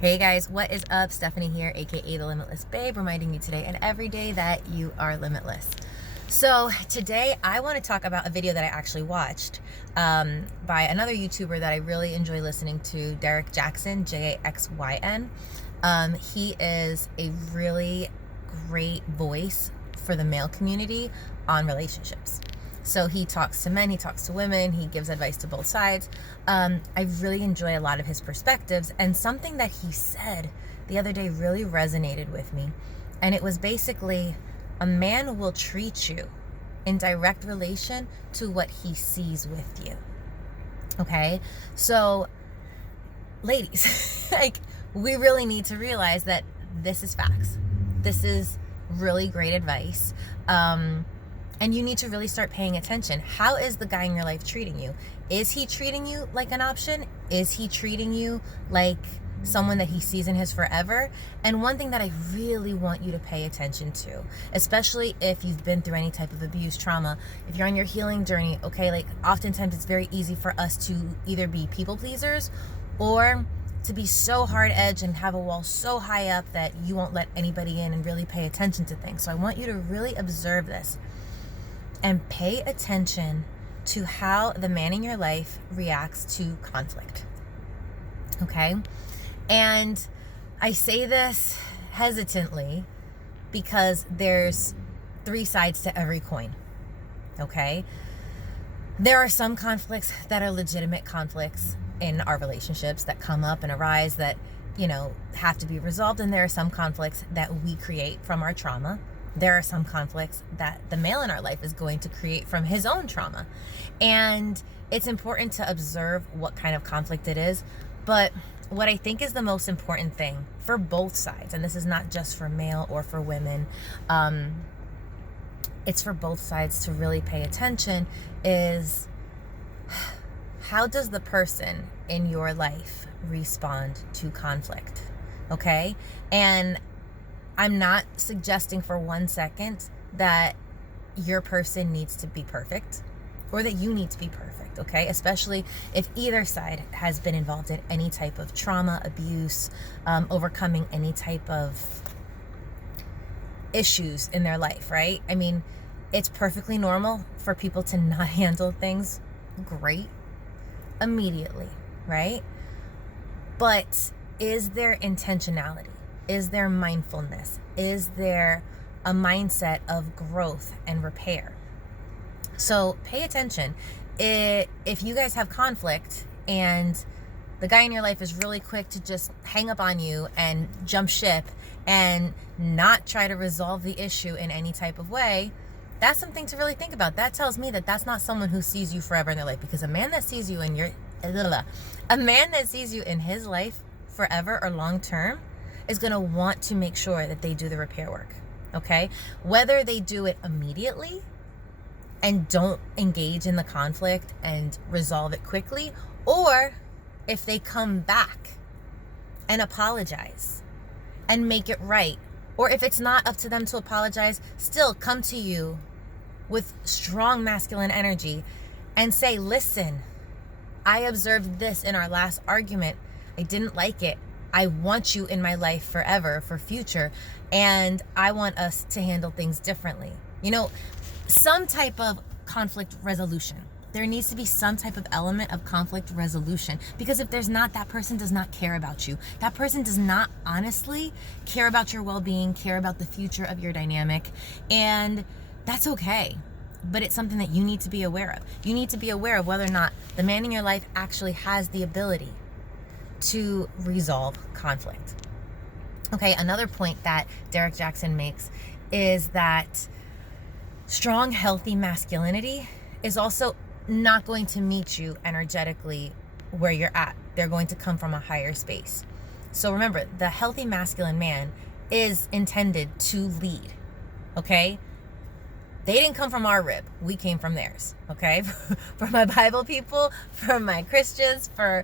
Hey guys, what is up? Stephanie here, aka The Limitless Babe, reminding you today and every day that you are limitless. So today I want to talk about a video that I actually watched by another YouTuber that I really enjoy listening to, Derek Jackson, Jaxyn. He is a really great voice for the male community on relationships. So he talks to men, he talks to women, he gives advice to both sides. I really enjoy a lot of his perspectives, and something that he said the other day really resonated with me. And it was basically, a man will treat you in direct relation to what he sees with you. Okay? So, ladies, like, we really need to realize that this is facts. This is really great advice. And you need to really start paying attention. How is the guy in your life treating you? Is he treating you like an option? Is he treating you like someone that he sees in his forever? And one thing that I really want you to pay attention to, especially if you've been through any type of abuse, trauma, if you're on your healing journey, okay, like oftentimes it's very easy for us to either be people pleasers or to be so hard edged and have a wall so high up that you won't let anybody in and really pay attention to things. So I want you to really observe this and pay attention to how the man in your life reacts to conflict. Okay? And I say this hesitantly because there's three sides to every coin. Okay? There are some conflicts that are legitimate conflicts in our relationships that come up and arise that, have to be resolved. And there are some conflicts that we create from our trauma. There are some conflicts that the male in our life is going to create from his own trauma. And it's important to observe what kind of conflict it is. But what I think is the most important thing for both sides, and this is not just for male or for women, it's for both sides to really pay attention, is how does the person in your life respond to conflict? Okay? And I'm not suggesting for 1 second that your person needs to be perfect or that you need to be perfect, okay? Especially if either side has been involved in any type of trauma, abuse, overcoming any type of issues in their life, right? I mean, it's perfectly normal for people to not handle things great immediately, right? But is there intentionality? Is there mindfulness? Is there a mindset of growth and repair? So pay attention. If you guys have conflict and the guy in your life is really quick to just hang up on you and jump ship and not try to resolve the issue in any type of way, that's something to really think about. That tells me that that's not someone who sees you forever in their life, because a man that sees you in his life forever or long term is going to want to make sure that they do the repair work, okay? Whether they do it immediately and don't engage in the conflict and resolve it quickly, or if they come back and apologize and make it right, or if it's not up to them to apologize, still come to you with strong masculine energy and say, listen, I observed this in our last argument. I didn't like it. I want you in my life forever, for future, and I want us to handle things differently. Some type of conflict resolution. There needs to be some type of element of conflict resolution, because if there's not, that person does not care about you. That person does not honestly care about your well-being, care about the future of your dynamic, and that's okay. But it's something that you need to be aware of. You need to be aware of whether or not the man in your life actually has the ability to resolve conflict. Okay, another point that Derek Jackson makes is that strong, healthy masculinity is also not going to meet you energetically where you're at. They're going to come from a higher space. So remember, the healthy masculine man is intended to lead, okay? They didn't come from our rib. We came from theirs, okay? For my Bible people, for my Christians, for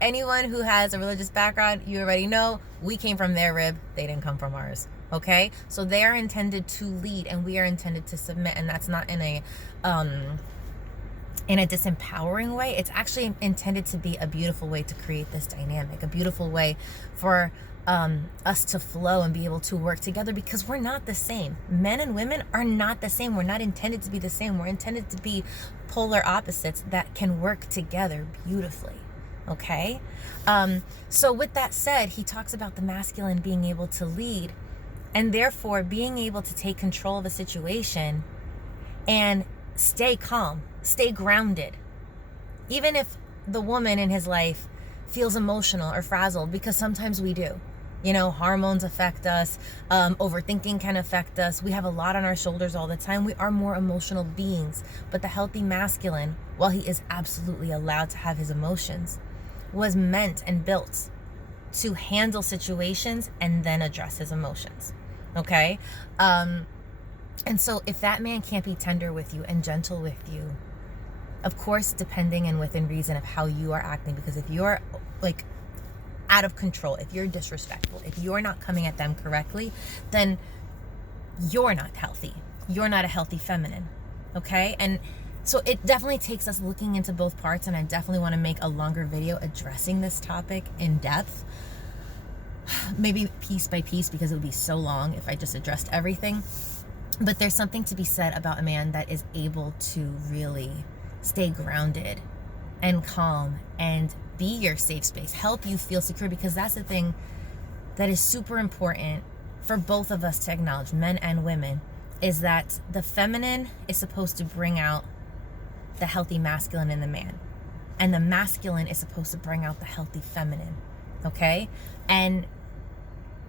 anyone who has a religious background, you already know we came from their rib. They didn't come from ours, okay? So they are intended to lead and we are intended to submit, and that's not in a in a disempowering way. It's actually intended to be a beautiful way to create this dynamic, a beautiful way for us to flow and be able to work together, because we're not the same. Men and women are not the same. We're not intended to be the same. We're intended to be polar opposites that can work together beautifully. Okay? So with that said, he talks about the masculine being able to lead, and therefore being able to take control of a situation and stay calm, stay grounded. Even if the woman in his life feels emotional or frazzled, because sometimes we do. You know, hormones affect us. Overthinking can affect us. We have a lot on our shoulders all the time. We are more emotional beings. But the healthy masculine, while he is absolutely allowed to have his emotions, was meant and built to handle situations and then address his emotions. Okay? And so if that man can't be tender with you and gentle with you, of course, depending and within reason of how you are acting, because if you're like out of control, if you're disrespectful, if you're not coming at them correctly, then you're not healthy. You're not a healthy feminine. Okay? And so it definitely takes us looking into both parts, and I definitely want to make a longer video addressing this topic in depth. Maybe piece by piece, because it would be so long if I just addressed everything. But there's something to be said about a man that is able to really stay grounded and calm and be your safe space, help you feel secure, because that's the thing that is super important for both of us to acknowledge, men and women, is that the feminine is supposed to bring out the healthy masculine in the man, and the masculine is supposed to bring out the healthy feminine. Okay? And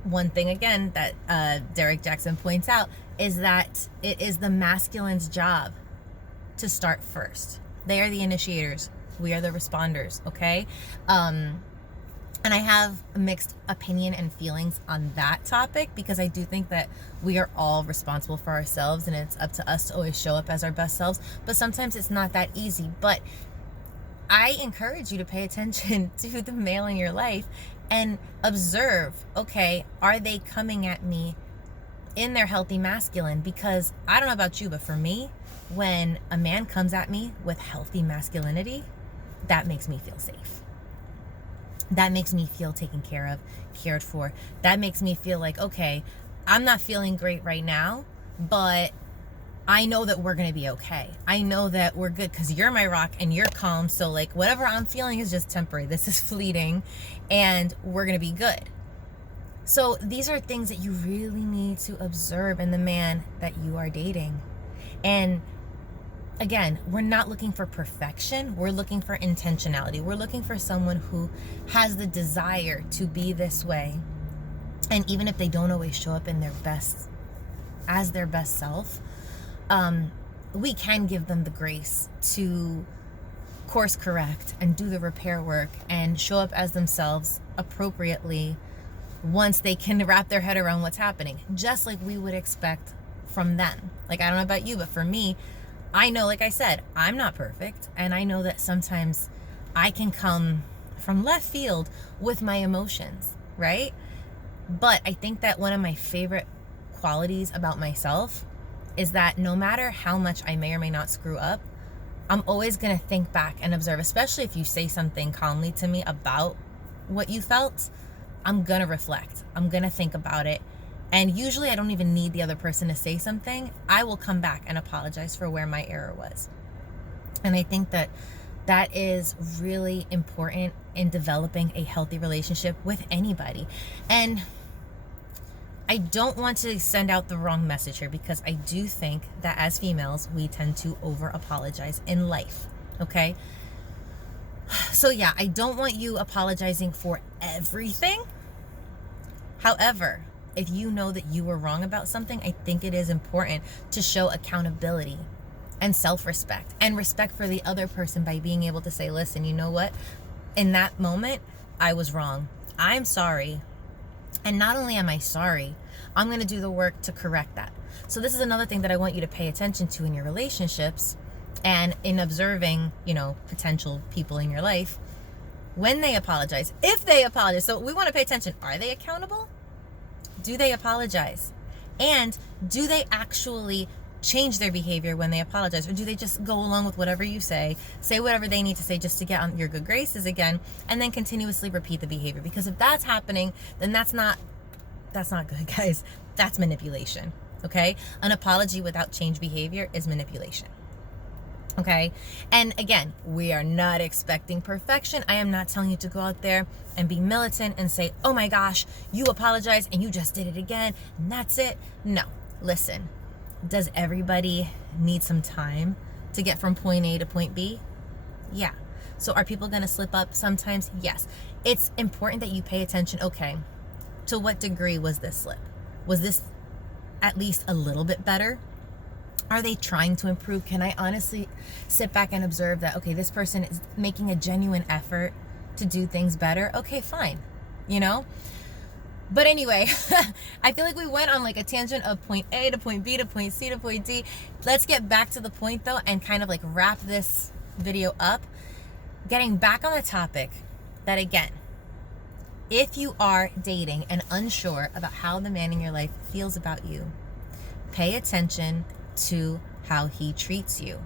one thing again that Derek Jackson points out is that it is the masculine's job to start first. They are the initiators. We are the responders. Okay? And I have a mixed opinion and feelings on that topic, because I do think that we are all responsible for ourselves, and it's up to us to always show up as our best selves. But sometimes it's not that easy. But I encourage you to pay attention to the male in your life and observe, okay, are they coming at me in their healthy masculine? Because I don't know about you, but for me, when a man comes at me with healthy masculinity, that makes me feel safe. That makes me feel taken care of, cared for. That makes me feel like, okay, I'm not feeling great right now, but I know that we're going to be okay. I know that we're good because you're my rock and you're calm. So like whatever I'm feeling is just temporary. This is fleeting, and we're going to be good. So these are things that you really need to observe in the man that you are dating. And again, we're not looking for perfection. We're looking for intentionality. We're looking for someone who has the desire to be this way. And even if they don't always show up in their best, as their best self, we can give them the grace to course correct and do the repair work and show up as themselves appropriately once they can wrap their head around what's happening, just like we would expect from them. Like, I don't know about you, but for me, I know, like I said, I'm not perfect, and I know that sometimes I can come from left field with my emotions, right? But I think that one of my favorite qualities about myself is that no matter how much I may or may not screw up, I'm always going to think back and observe, especially if you say something calmly to me about what you felt. I'm going to reflect. I'm going to think about it. And usually I don't even need the other person to say something. I will come back and apologize for where my error was. And I think that that is really important in developing a healthy relationship with anybody. And I don't want to send out the wrong message here, because I do think that as females, we tend to over apologize in life. Okay? So yeah, I don't want you apologizing for everything. However, if you know that you were wrong about something, I think it is important to show accountability and self-respect and respect for the other person by being able to say, listen, you know what? In that moment, I was wrong. I'm sorry. And not only am I sorry, I'm going to do the work to correct that. So this is another thing that I want you to pay attention to in your relationships and in observing, potential people in your life when they apologize, if they apologize. So we want to pay attention. Are they accountable? Do they apologize? And do they actually change their behavior when they apologize? Or do they just go along with whatever you say whatever they need to say just to get on your good graces again, and then continuously repeat the behavior? Because if that's happening, then that's not good, guys. That's manipulation, okay? An apology without change behavior is manipulation. Okay. And again, we are not expecting perfection. I am not telling you to go out there and be militant and say, oh my gosh, you apologized and you just did it again, and that's it. No, listen, does everybody need some time to get from point A to point B? Yeah. So are people going to slip up sometimes? Yes. It's important that you pay attention. Okay. To what degree was this slip? Was this at least a little bit better? Are they trying to improve? Can I honestly sit back and observe that, okay, this person is making a genuine effort to do things better? Okay, fine, you know? But anyway, I feel like we went on like a tangent of point A to point B to point C to point D. Let's get back to the point though and kind of like wrap this video up. Getting back on the topic that, again, if you are dating and unsure about how the man in your life feels about you, pay attention to how he treats you.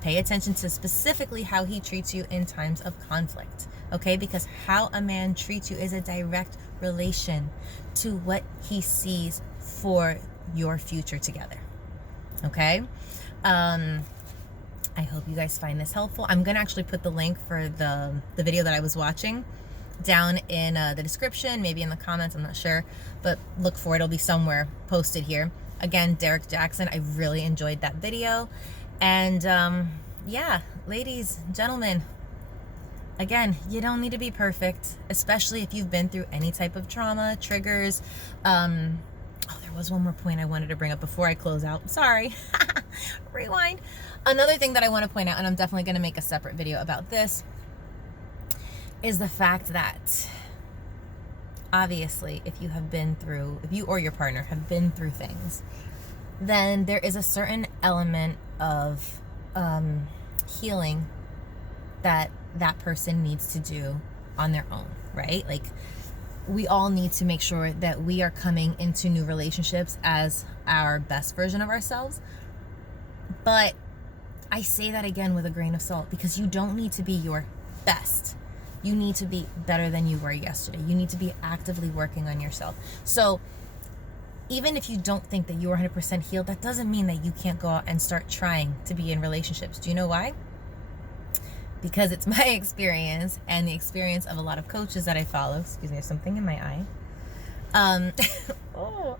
Pay attention to specifically how he treats you in times of conflict, okay? Because how a man treats you is a direct relation to what he sees for your future together, okay? I hope you guys find this helpful. I'm gonna actually put the link for the video that I was watching down in the description, maybe in the comments, I'm not sure, but look for it. It'll be somewhere posted here. Again, Derek Jackson. I really enjoyed that video. And yeah, ladies, gentlemen, again, you don't need to be perfect, especially if you've been through any type of trauma, triggers. Oh, there was one more point I wanted to bring up before I close out. Sorry. Rewind. Another thing that I want to point out, and I'm definitely going to make a separate video about this, is the fact that obviously, if you or your partner have been through things, then there is a certain element of healing that person needs to do on their own, right? Like, we all need to make sure that we are coming into new relationships as our best version of ourselves. But I say that again with a grain of salt, because you don't need to be your best. You need to be better than you were yesterday. You need to be actively working on yourself. So even if you don't think that you're 100% healed, that doesn't mean that you can't go out and start trying to be in relationships. Do you know why? Because it's my experience and the experience of a lot of coaches that I follow. Excuse me, there's something in my eye. Hold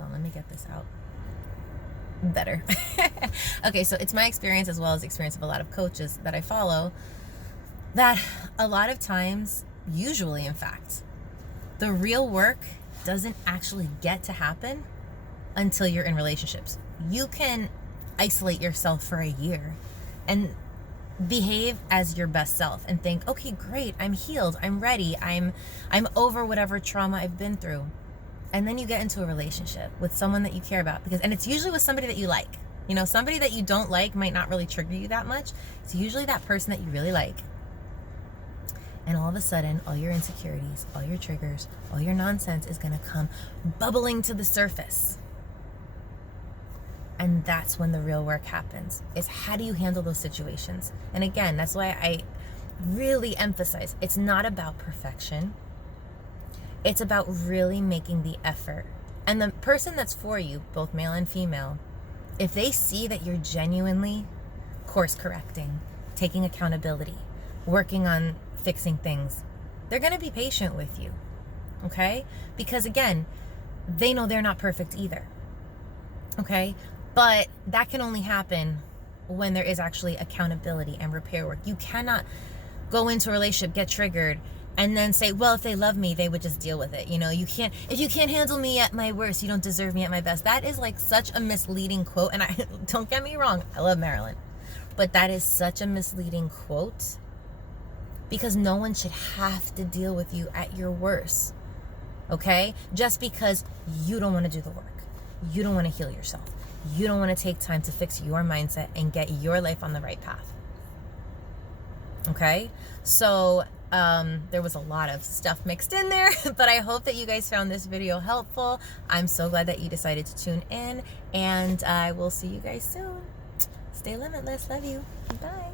on, let me get this out. Better. Okay, so it's my experience, as well as the experience of a lot of coaches that I follow, that a lot of times, usually in fact, the real work doesn't actually get to happen until you're in relationships. You can isolate yourself for a year and behave as your best self and think, okay, great, I'm healed, I'm ready, I'm over whatever trauma I've been through. And then you get into a relationship with someone that you care about, and it's usually with somebody that you like. You know, somebody that you don't like might not really trigger you that much. It's usually that person that you really like. And all of a sudden, all your insecurities, all your triggers, all your nonsense is going to come bubbling to the surface. And that's when the real work happens, is how do you handle those situations? And again, that's why I really emphasize, it's not about perfection. It's about really making the effort. And the person that's for you, both male and female, if they see that you're genuinely course correcting, taking accountability, working on fixing things, they're going to be patient with you. Okay? Because again, they know they're not perfect either. Okay? But that can only happen when there is actually accountability and repair work. You cannot go into a relationship, get triggered, and then say, well, if they love me, they would just deal with it. You know, if you can't handle me at my worst, you don't deserve me at my best. That is like such a misleading quote. And don't get me wrong, I love Marilyn, but that is such a misleading quote, because no one should have to deal with you at your worst. Okay? Just because you don't want to do the work. You don't want to heal yourself. You don't want to take time to fix your mindset and get your life on the right path. Okay? So There was a lot of stuff mixed in there, but I hope that you guys found this video helpful. I'm so glad that you decided to tune in, and I will see you guys soon. Stay limitless. Love you. Bye.